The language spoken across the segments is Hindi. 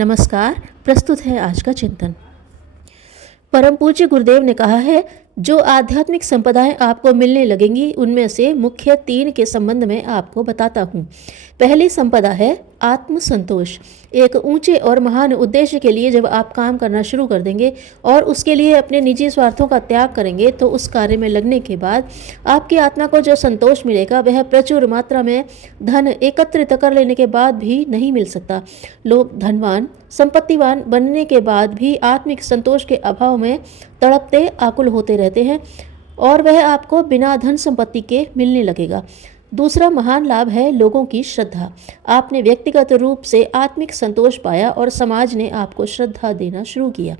नमस्कार। प्रस्तुत है आज का चिंतन। परम पूज्य गुरुदेव ने कहा है, जो आध्यात्मिक संपदाएं आपको मिलने लगेंगी उनमें से मुख्य 3 के संबंध में आपको बताता हूँ। पहली संपदा है आत्म संतोष। एक ऊंचे और महान उद्देश्य के लिए जब आप काम करना शुरू कर देंगे और उसके लिए अपने निजी स्वार्थों का त्याग करेंगे तो उस कार्य में लगने के बाद आपकी आत्मा को जो संतोष मिलेगा वह प्रचुर मात्रा में धन एकत्रित कर लेने के बाद भी नहीं मिल सकता। लोग धनवान संपत्तिवान बनने के बाद भी आत्मिक संतोष के अभाव में तड़पते आकुल होते रहते हैं और वह आपको बिना धन संपत्ति के मिलने लगेगा। दूसरा महान लाभ है लोगों की श्रद्धा। आपने व्यक्तिगत रूप से आत्मिक संतोष पाया और समाज ने आपको श्रद्धा देना शुरू किया।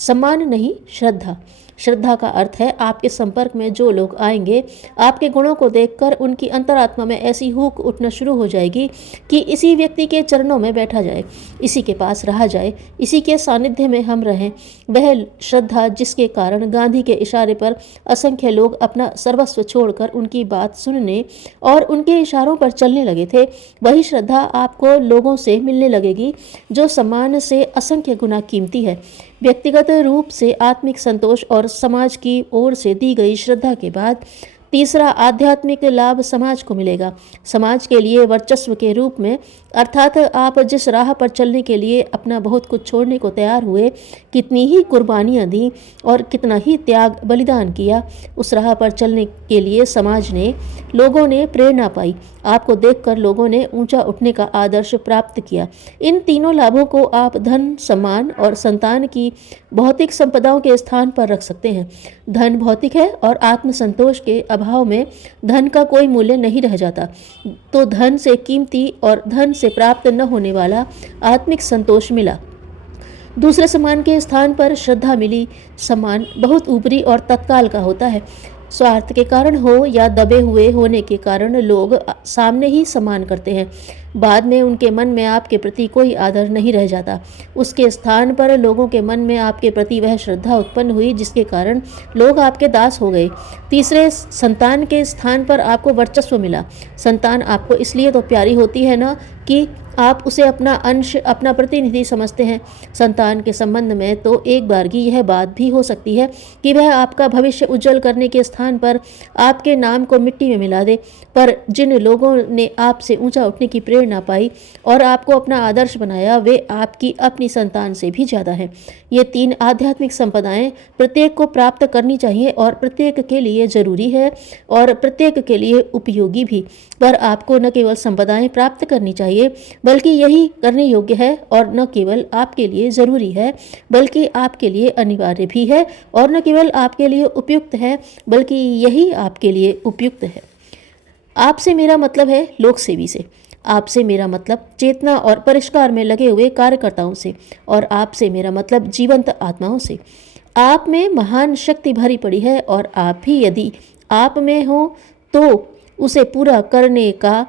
सम्मान नहीं, श्रद्धा। श्रद्धा का अर्थ है आपके संपर्क में जो लोग आएंगे, आपके गुणों को देखकर उनकी अंतरात्मा में ऐसी हुक उठना शुरू हो जाएगी कि इसी व्यक्ति के चरणों में बैठा जाए, इसी के पास रहा जाए, इसी के सानिध्य में हम रहें। वह श्रद्धा जिसके कारण गांधी के इशारे पर असंख्य लोग अपना सर्वस्व छोड़कर उनकी बात सुनने और उनके इशारों पर चलने लगे थे, वही श्रद्धा आपको लोगों से मिलने लगेगी जो सम्मान से असंख्य गुना कीमती है। व्यक्तिगत रूप से आत्मिक संतोष और समाज की ओर से दी गई श्रद्धा के बाद तीसरा आध्यात्मिक लाभ समाज को मिलेगा। समाज के लिए वर्चस्व के रूप में, अर्थात आप जिस राह पर चलने के लिए अपना बहुत कुछ छोड़ने को तैयार हुए, कितनी ही कुर्बानियाँ दी और कितना ही त्याग बलिदान किया, उस राह पर चलने के लिए समाज ने, लोगों ने प्रेरणा पाई। आपको देखकर लोगों ने ऊंचा उठने का आदर्श प्राप्त किया। इन तीनों लाभों को आप धन, सम्मान और संतान की भौतिक संपदाओं के स्थान पर रख सकते हैं। धन भौतिक है और आत्मसंतोष के अभाव में धन का कोई मूल्य नहीं रह जाता। तो धन से कीमती और धन से प्राप्त न होने वाला आत्मिक संतोष मिला। दूसरे सम्मान के स्थान पर श्रद्धा मिली। सम्मान बहुत ऊपरी और तत्काल का होता है। स्वार्थ के कारण हो या दबे हुए होने के कारण लोग सामने ही सम्मान करते हैं, बाद में उनके मन में आपके प्रति कोई आदर नहीं रह जाता। उसके स्थान पर लोगों के मन में आपके प्रति वह श्रद्धा उत्पन्न हुई जिसके कारण लोग आपके दास हो गए। तीसरे संतान के स्थान पर आपको वर्चस्व मिला। संतान आपको इसलिए तो प्यारी होती है ना कि आप उसे अपना अंश, अपना प्रतिनिधि समझते हैं। संतान के संबंध में तो एक बार की यह बात भी हो सकती है कि वह आपका भविष्य उज्जवल करने के स्थान पर आपके नाम को मिट्टी में मिला दे, पर जिन लोगों ने आपसे ऊंचा उठने की प्रेरणा पाई और आपको अपना आदर्श बनाया, वे आपकी अपनी संतान से भी ज़्यादा हैं। ये 3 आध्यात्मिक संपदाएं प्रत्येक को प्राप्त करनी चाहिए और प्रत्येक के लिए जरूरी है और प्रत्येक के लिए उपयोगी भी। पर आपको न केवल संपदाएं प्राप्त करनी चाहिए बल्कि यही करने योग्य है, और न केवल आपके लिए ज़रूरी है बल्कि आपके लिए अनिवार्य भी है, और न केवल आपके लिए उपयुक्त है बल्कि यही आपके लिए उपयुक्त है। आपसे मेरा मतलब है लोकसेवी से। आपसे मेरा मतलब चेतना और परिष्कार में लगे हुए कार्यकर्ताओं से, और आपसे मेरा मतलब जीवंत आत्माओं से। आप में महान शक्ति भरी पड़ी है और आप भी यदि आप में हो तो उसे पूरा करने का,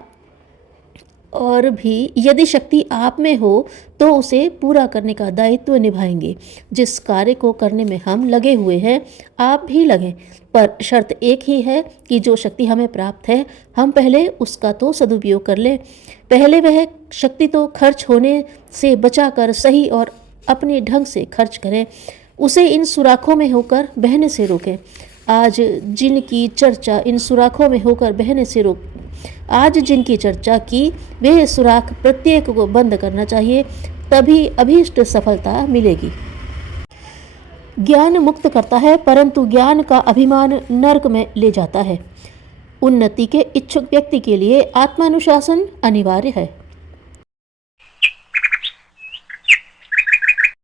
और भी यदि शक्ति आप में हो तो उसे पूरा करने का दायित्व निभाएंगे। जिस कार्य को करने में हम लगे हुए हैं आप भी लगें, पर शर्त एक ही है कि जो शक्ति हमें प्राप्त है हम पहले उसका तो सदुपयोग कर लें। पहले वह शक्ति तो खर्च होने से बचाकर सही और अपने ढंग से खर्च करें, उसे इन सुराखों में होकर बहने से रोकें। आज जिनकी चर्चा इन सुराखों में होकर बहने से आज जिनकी चर्चा की वे सुराख प्रत्येक को बंद करना चाहिए, तभी अभीष्ट सफलता मिलेगी। ज्ञान मुक्त करता है परंतु ज्ञान का अभिमान नरक में ले जाता है। उन्नति के इच्छुक व्यक्ति के लिए आत्मानुशासन अनिवार्य है।